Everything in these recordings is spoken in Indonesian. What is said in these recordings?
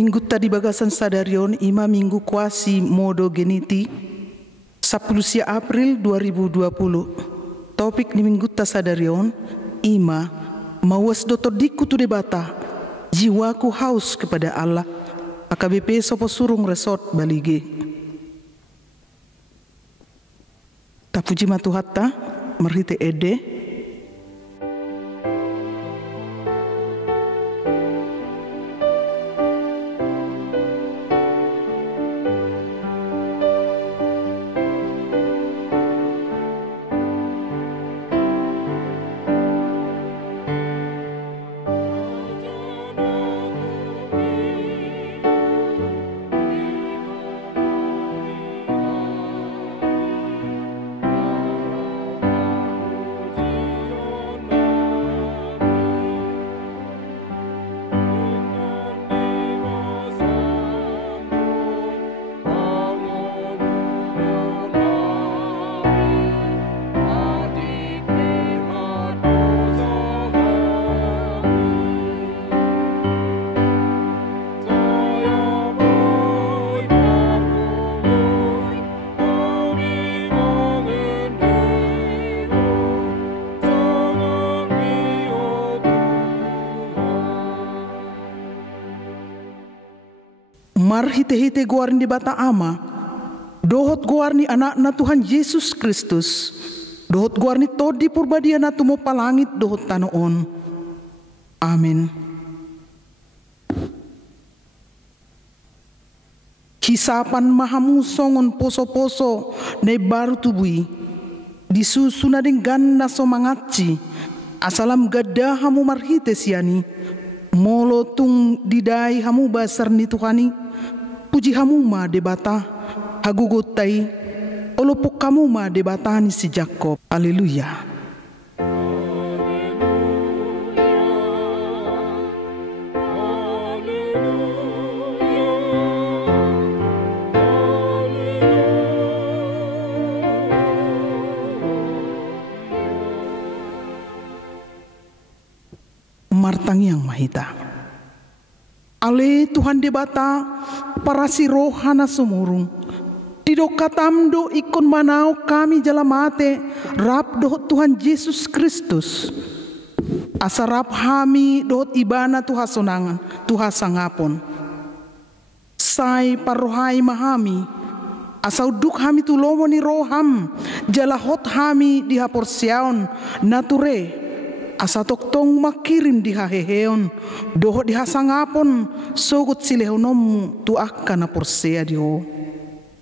minggu tadi bagasan sadarion ima minggu kuasi modo geniti 10 April 2020. Topik ni minggu ta sadarion ima mawas doto diku tu debata jiwaku haus kepada Allah. AKBP sopo surung resort balige. Tapuji matuhatta merhite ede. Mar hite-hite guarni bata ama, dohot guarni anak na Tuhan Yesus Kristus, dohot guarni todi purbadia na tumo palangit dohot tanoon. Amin. Hisapan mahamusongon poso-poso na baru tubui, disusuna ding ganda somangatci, asalam gada hamu marhite siani, molotung didai hamu basar ni Tuhani, puji hamu ma debata hagugotai olopok kamu ma debata ni si Jakob. Haleluya. Martang yang mahita. Ale Tuhan debata para si rohana sumurung. Tidok katamdo ikon manau kami jalamate rap dohot Tuhan Yesus Kristus. Asa rap hami dohot ibana Tuha sonangan, Tuha sangapon. Sai parohai mahami. Asa uduk hami tulomo ni roham jalahot hami dihapor siaon nature. Asa toktong makirim di haheheon dohot di hasangapon sogut silehonom tu akan aporsea dio.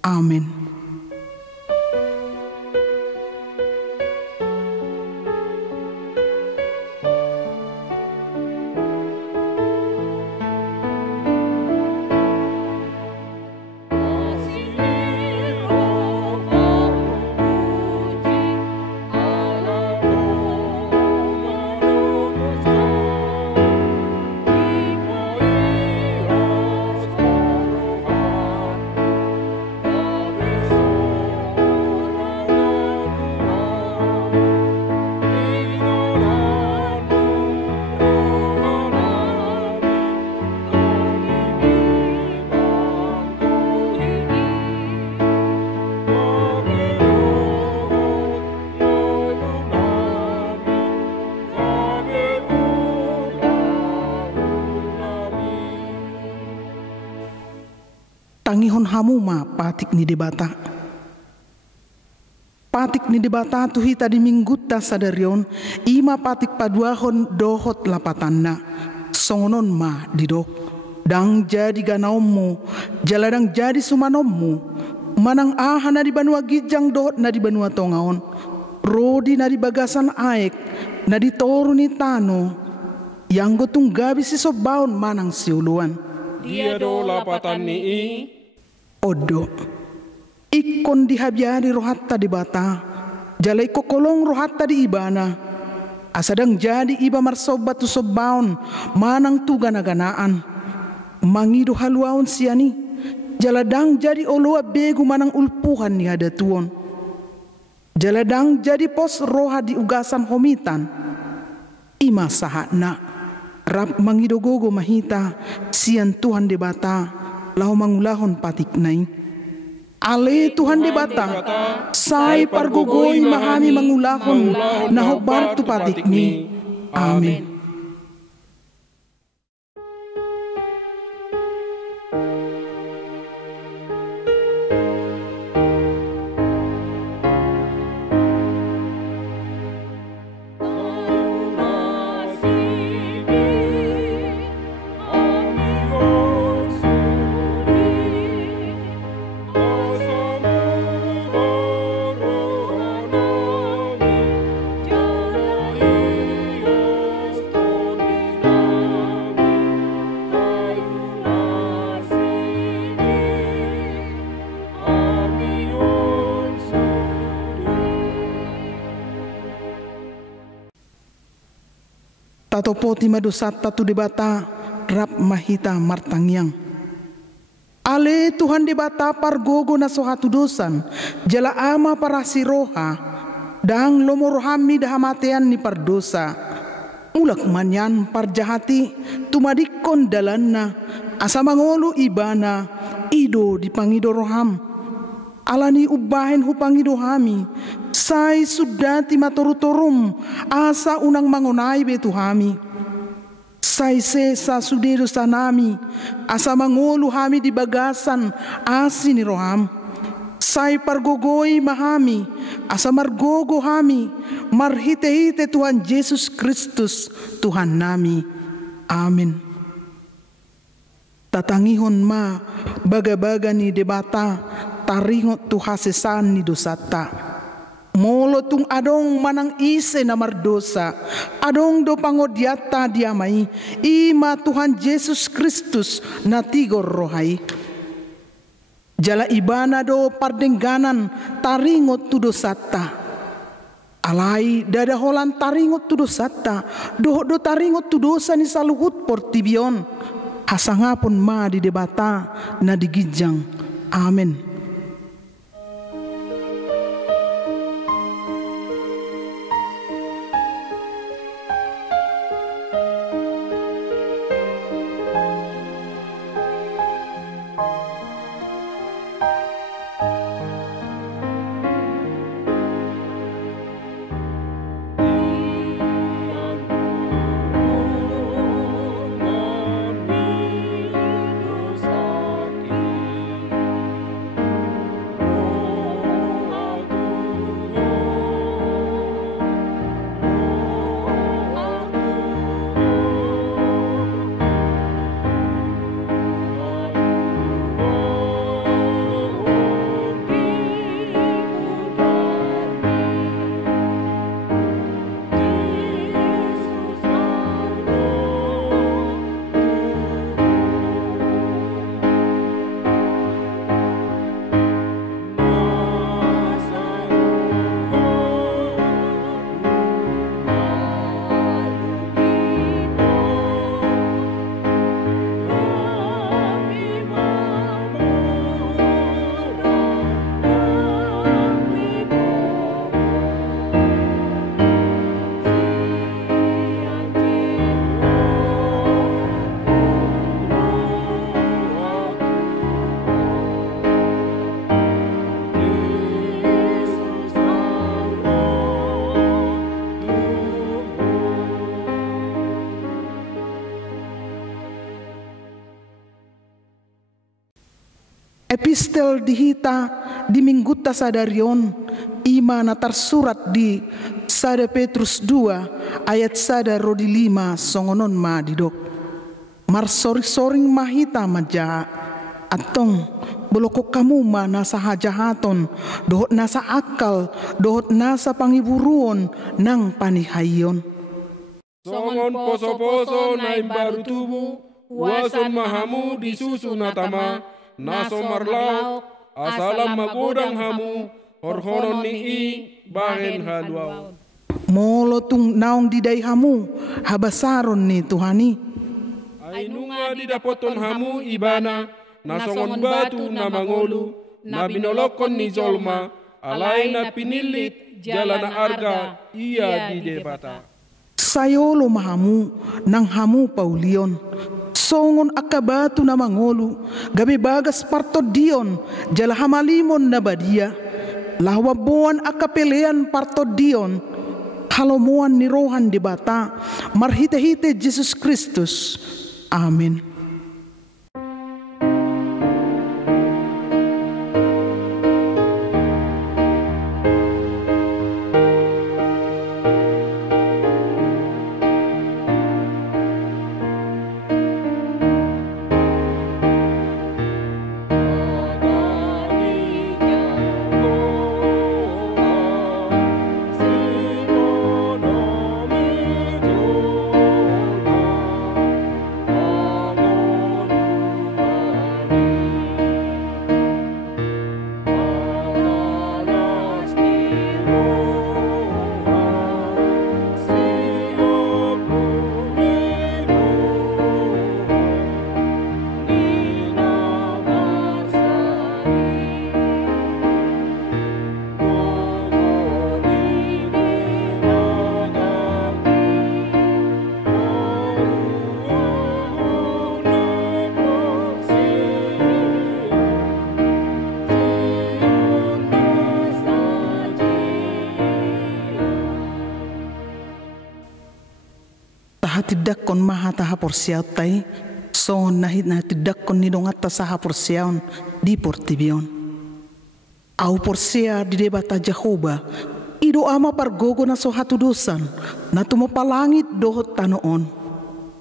Amin. Tangihon hamu ma patik ni debata. Patik ni debata tuhi tadi minggu ta sadarion ima patik paduahon dohot lapatanna. Songonon ma didok. Dang jadi ganaommu, jaladang jadi sumanommu. Manang aha na di banua gijang dohot na di banua tongaon. Rodi na di bagasan aek, na di toru ni tano. Yang gotong gabi si sobaon manang siuluan. Dia do lapatan ni i. Odo ikon dihabiari rohatta di bata jalai kokolong rohatta di ibana asadang jadi iba marsobat tu sobaon manang tu gana-ganaan mangido haluaon siani jaladang jadi oloa begu manang ulpuhan ni hada tuon jaladang jadi pos roha di ugasan homitan ima sahana rap mangidogogo mahita sian Tuhan debata lau mangulahon patik nai. Ale Tuhan debata sai pargogoi mahami mangulahon nahobar tu patik ni. Amin. Tatopo tima dosat tatu debata rap mahita martangyang. Ale Tuhan debata pargogo na sohatu dosan jala ama para siroha dang lomorohami dahamatean ni pardosa. Mulak manyan parjahati tumadikon dalanna asa mangolu ibana ido dipangido roham. Alani ubahen hupangido hami sai sudati matorutorum asa unang mangonai betu hami. Sai sesa sudedo sanami asa mangolu hami di bagasan asini roham. Sai pargogoi mahami asa margogo hami marhite-hite Tuhan Yesus Kristus Tuhan nami. Amin. Tatangihon ma baga-baga ni debata taringot tu hasesan ni dosata. Molo tung adong manang ise na mardosa, adong do pangodiata diamai, ima Tuhan Yesus Kristus na tigor rohai. Jala ibana do pardengganan taringot tu dosata. Alai dada holan taringot tu dosata, do taringot tu dosa ni saluhut portibion. Hasangapon ma di debata na digijang. Amin. Epistel dihita di mingguta sadarion ima na tersurat di sada Petrus 2 ayat sada rodi 5 songonon ma didok. Mar soring mahita maja atong boloko kamu ma nasa hajahaton dohot nasa akal dohot nasa pangiburuon nang panihayon. Songon poso-poso na imbaru tubuh wason mahamu disusu natama naso marlauk asalam magudang hamu horhonon ni i bahen halwaw. Molo tung naong diday hamu habasaron ni Tuhani. Ay nunga didapoton hamu ibana nasongon batu na mangolu na binolokon ni Zolma alay na pinilit jala na arga iya di debata. sayolo mahamu nang hamu paulion. Songon akabatu na mangolu, gabi bagas parto dion, jala hamalimon na badia. Lawabuan akapelean parto dion, halomuan ni rohan di bata, marhite-hite Jesus Kristus. Amin. Tidak kon maha taha porsiaw tay, so nahit na tidak kon nidong at tasaha porsiaw di portibion. Au porsia di debata Jehovah, ido ama pargogo na so hatudusan, na tumapalangit dohot tanoon.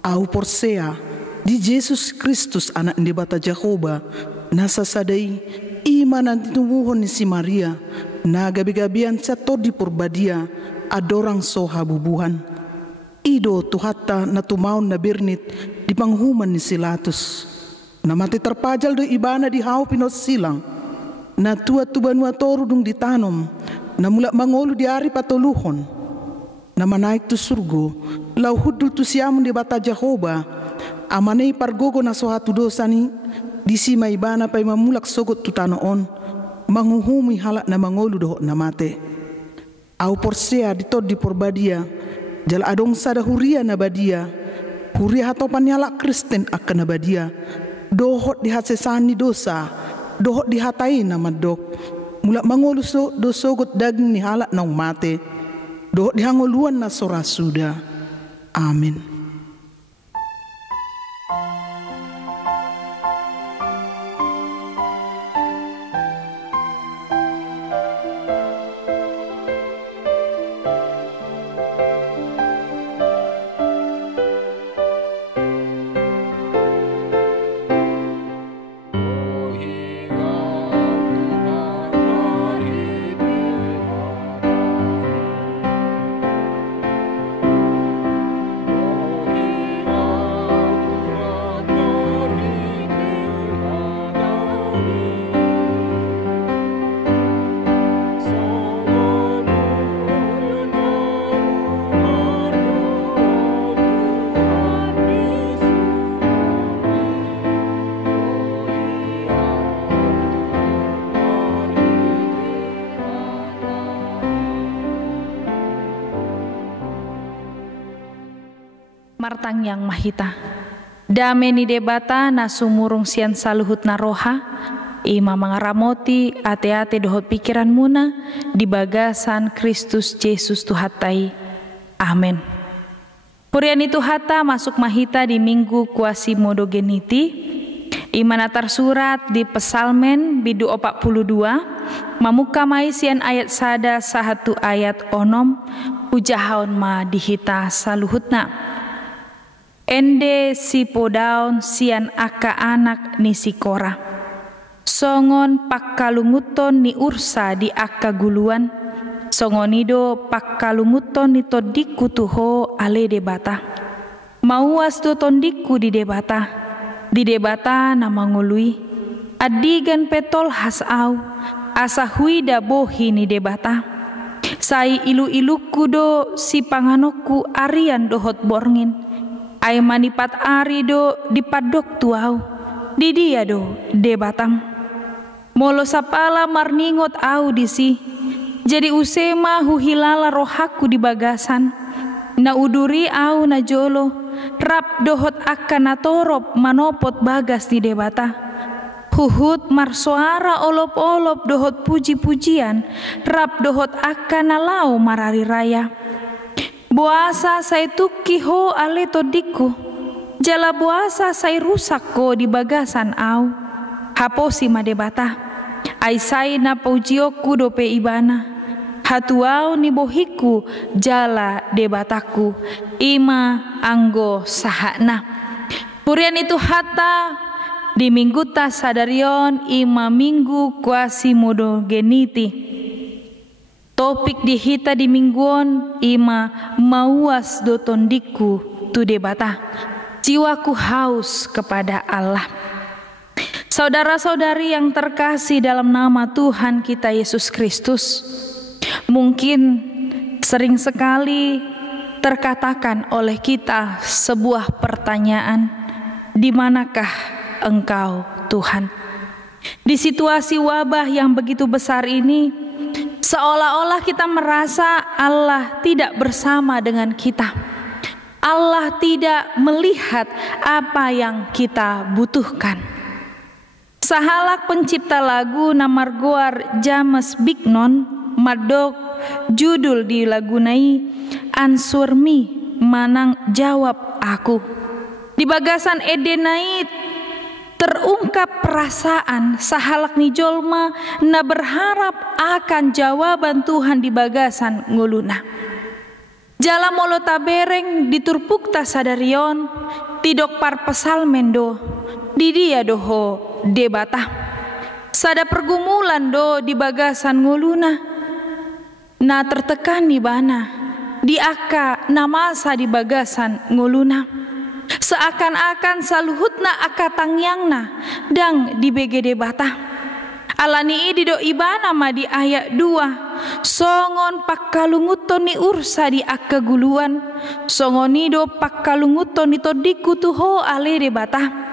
Au porsia di Jesus Kristus anak di debata Jehovah, nasa sadai iman ang tinumuhon ni si Maria, na gabi-gabian sa to di porbadia, adorang so habubuhan. Ido tuhata na tumaon na birnit di panghuman ni Silatus. Na mati terpajal do ibana di hao pinos silang. Na tua tubanua toru dung ditanom. Na mula mangolu di ari patoluhon. Na manaik tu surgo. Lau hudul tu siamun di bata Jehovah. Amanay pargogo na sohatu dosa ni. Di sima ibana pay mamulak sogot tu tanoon. Manghuhumi halak na mangolu doho na mate. Au porsea di tod di porbadia. Jal adong sada huria na badia, huria hatopan nyala Kristen akan na badia, dohot dihatsesani dosa, dohot dihatai na madok, mula mangoluso dosogot daging ni halak nang mate, dohot dihangoluan na sorasuda. Amin. Martang yang mahita. Dame ni debata na sumurung sian saluhut na roha, ima mangaramoti ate-ate dohot pikiran muna di bagasan Kristus Yesus Tuhatai. Amin. Purian itu hata masuk mahita di minggu kuasi modogeniti, imana tersurat di Pesalmen bidu 42, mamuka maisian ayat sada sahatu ayat onom, ujahaon ma dihita saluhutna. Ende si podaon sian aka anak ni si Kora. Songon pakkalunguton ni ursa di aka guluan. Songonido pakkalunguton ni todiku tuho ale debata. Mauas do tondiku di debata. Di debata na mangului. Adigan petol hasau. Asa huida bohi ni debata. Sai ilu-iluku do si panganoku arian dohot borngin. Ay manipat ari do dipadok tuau di dia do debatang molo sapala marningot au disi jadi usema huhilala rohaku di bagasan Na uduri au na jolo, rap dohot akan na torop manopot bagas di debata. Huhut marsuara olop-olop dohot puji-pujian, rap dohot akan na lau marari raya. Buasa sai tuki ho ale todiku, jala buasa sai rusak ko di bagasan au. Haposi madebata, ai sai na paujioku dope ibana. Hatuau ni bohiku jala debataku, ima anggo sahana. Purian itu hata di minggu ta sadarion ima minggu kuasi modo geniti. Topik di hita di mingguon ima mauas dotondiku tu debata. Jiwaku haus kepada Allah. Saudara-saudari yang terkasih dalam nama Tuhan kita Yesus Kristus, mungkin sering sekali terkatakan oleh kita sebuah pertanyaan, di manakah Engkau Tuhan? Di situasi wabah yang begitu besar ini, seolah-olah kita merasa Allah tidak bersama dengan kita. Allah tidak melihat apa yang kita butuhkan. Sahalak pencipta lagu Namargoar James Bignon madok judul di lagunai Answer Me, manang jawab aku. Di bagasan Edenai terungkap perasaan sahalak ni jolma na berharap akan jawaban Tuhan di bagasan nguluna. Jala molo tabereng diturpuk ta sadarion tidok par pesal mendo di dia doho debata. Sada pergumulan do di bagasan nguluna. Na tertekan di bana, di aka namasa di bagasan nguluna. Seakan-akan saluhutna aka tangyangna dang di BGD bata. Alani di do ibana ma di ayat 2. Songon pakkalunguton ni ursa di aka guluan. Songoni do pakkalunguton ni todiku tuho ale de bata.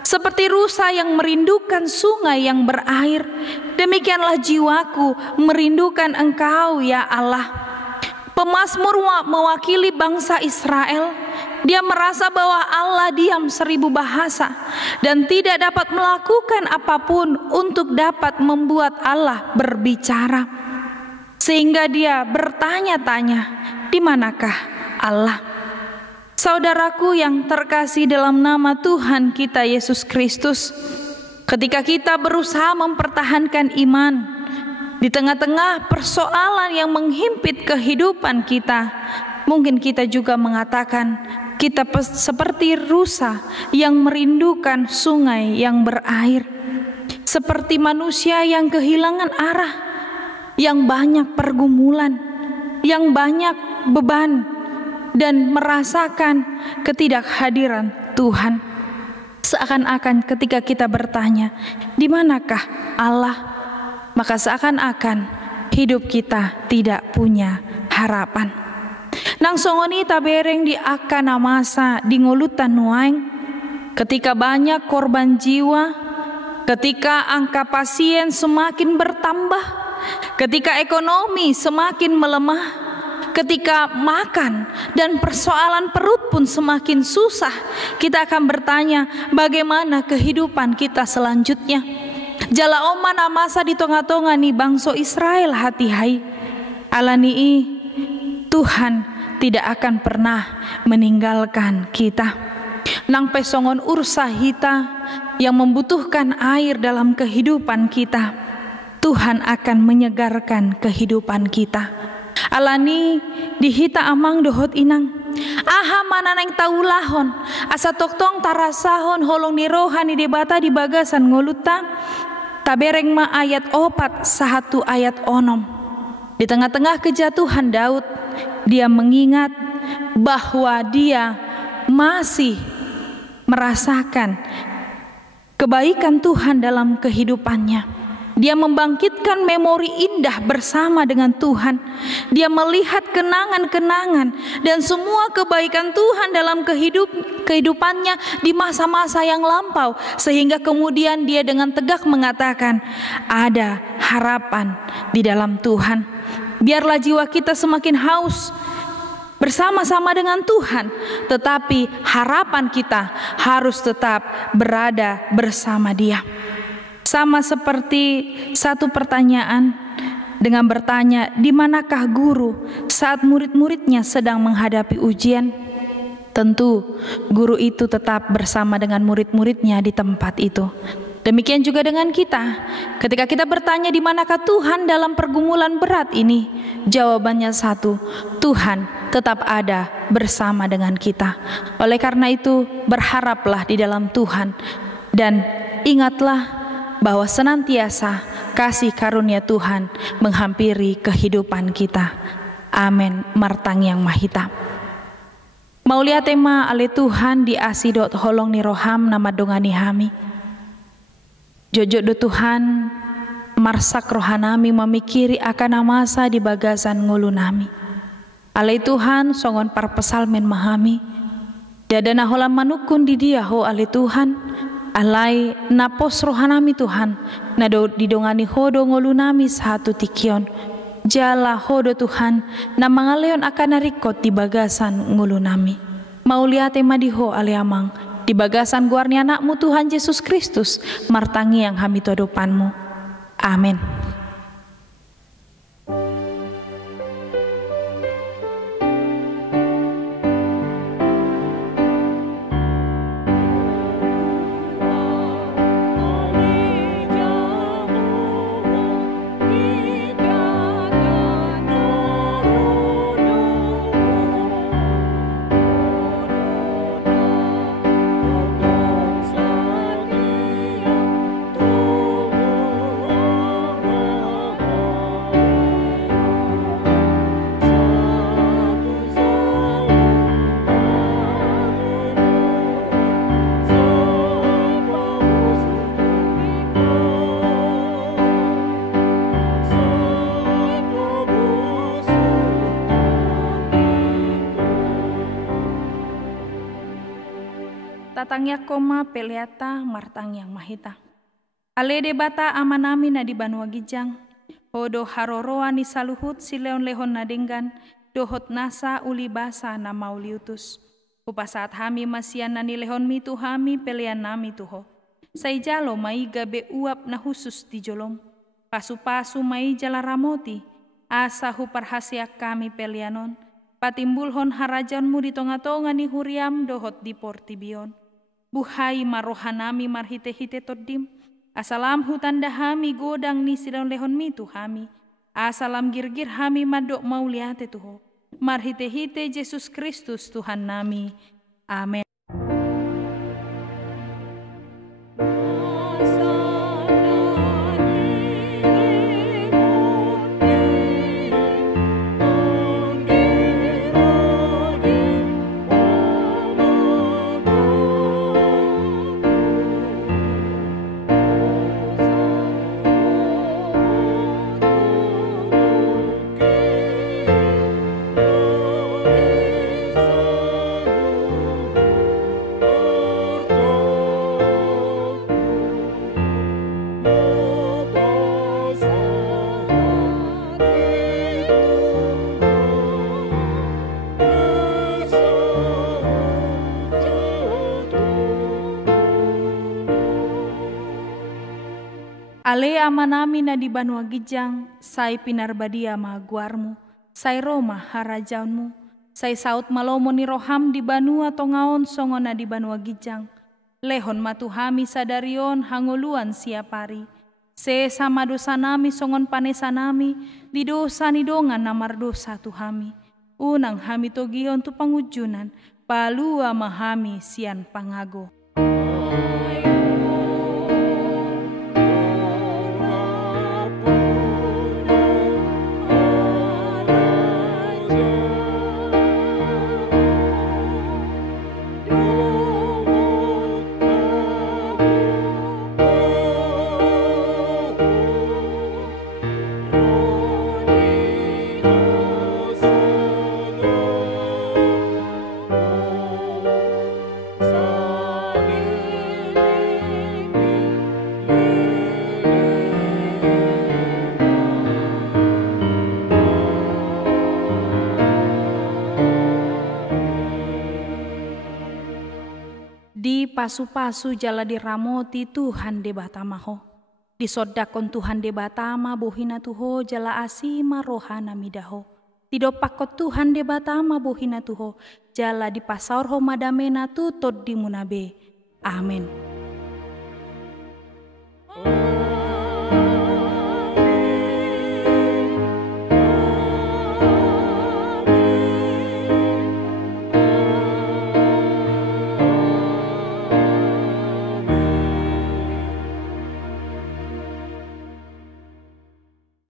Seperti rusa yang merindukan sungai yang berair, demikianlah jiwaku merindukan Engkau ya Allah. Pemazmur mewakili bangsa Israel. Dia merasa bahwa Allah diam 1000 bahasa dan tidak dapat melakukan apapun untuk dapat membuat Allah berbicara. Sehingga dia bertanya-tanya, di manakah Allah? Saudaraku yang terkasih dalam nama Tuhan kita Yesus Kristus, ketika kita berusaha mempertahankan iman di tengah-tengah persoalan yang menghimpit kehidupan kita, mungkin kita juga mengatakan kita seperti rusa yang merindukan sungai yang berair, seperti manusia yang kehilangan arah, yang banyak pergumulan, yang banyak beban, dan merasakan ketidakhadiran Tuhan. Seakan-akan ketika kita bertanya, di manakah Allah? Maka seakan-akan hidup kita tidak punya harapan. Nang songoni tabereng di akana masa di ngulutan nuaing, ketika banyak korban jiwa, ketika angka pasien semakin bertambah, ketika ekonomi semakin melemah, ketika makan dan persoalan perut pun semakin susah, kita akan bertanya, bagaimana kehidupan kita selanjutnya? Jala oma namasa di tonga-tonga ni bangso Israel hati hai. Alani Tuhan tidak akan pernah meninggalkan kita. Nang pesongon ursa hita yang membutuhkan air dalam kehidupan kita, Tuhan akan menyegarkan kehidupan kita. Alani dihita amang dohot inang, aha mana neng taulahon asa toktong tarasahon holong ni rohani debata di bagasan ngoluta tabereng ma ayat 4 sahatu ayat 6. Di tengah-tengah kejatuhan Daud, dia mengingat bahwa dia masih merasakan kebaikan Tuhan dalam kehidupannya. Dia membangkitkan memori indah bersama dengan Tuhan. Dia melihat kenangan-kenangan dan semua kebaikan Tuhan dalam kehidupannya di masa-masa yang lampau. Sehingga kemudian dia dengan tegak mengatakan, ada harapan di dalam Tuhan. Biarlah jiwa kita semakin haus bersama-sama dengan Tuhan, tetapi harapan kita harus tetap berada bersama Dia. Sama seperti satu pertanyaan dengan bertanya, di manakah guru saat murid-muridnya sedang menghadapi ujian? Tentu guru itu tetap bersama dengan murid-muridnya di tempat itu. Demikian juga dengan kita. Ketika kita bertanya di manakah Tuhan dalam pergumulan berat ini, jawabannya satu, Tuhan tetap ada bersama dengan kita. Oleh karena itu, berharaplah di dalam Tuhan dan ingatlah bahwa senantiasa kasih karunia Tuhan menghampiri kehidupan kita. Amin. Martang yang mahita. Maulia tema ale Tuhan di asidot holong ni roham nama dongani hami. Jojok do Tuhan marsak rohanami memikiri akan masa di bagasan ngulu nami. Alai Tuhan songon par pesalmen mahami. Dadana holam manukun di dia ho alai Tuhan. Alai napos rohanami Tuhan. Nado didongani hodo ngulu nami satu tikion. Jala hodo Tuhan na mangaleon akan narikot di bagasan ngulu nami. Mauliate madiho alai amang. Di bagasan guarni anakmu Tuhan Yesus Kristus, martangi yang hami todopanmu. Amin. Tatangya koma peleata martang yang mahita. Alede bata amanami na di Banua Gijang. Hodo haroroa ni saluhut si leon lehon nadenggan. Dohot nasa uli basa na mauliutus. Upasaat hami masian na ni lehon mitu hami pelean nami tuho. Saijalo mai gabe uap na husus di jolom. Pasu-pasu mai jala ramoti. Asa huparhasiak kami pelianon. Patimbulhon harajanmu di tonga-tonga ni huriam dohot di portibion. Buhai marohanami marhite-hite todim. Asalam hutan dahami godang ni silaun lehon mitu hami. Asalam girgir hami madok mauliate tuho. Marhite-hite Yesus Kristus Tuhan nami. Amin. Ale amanami na di Banua Gijang, say pinarbadia maguarmu, say Roma harajaunmu, say saut malomo ni roham di Banua tongaon songon na di Banua Gijang, lehon matuhami sadarion hanguluan siapari, se sama dosa nami songon panesa nami, di dosa ni dongan namar dosa tuhami, unang hami togion tu pangujunan, palua mahami sian pangago. Di pasu-pasu jala di ramoti Tuhan de batamaho. Di sodakon Tuhan de batama bohina tuho jala asima rohana midaho. Tidopakot Tuhan de batama bohina tuho jala di pasaur ho madamena tutod di munabe. Amin.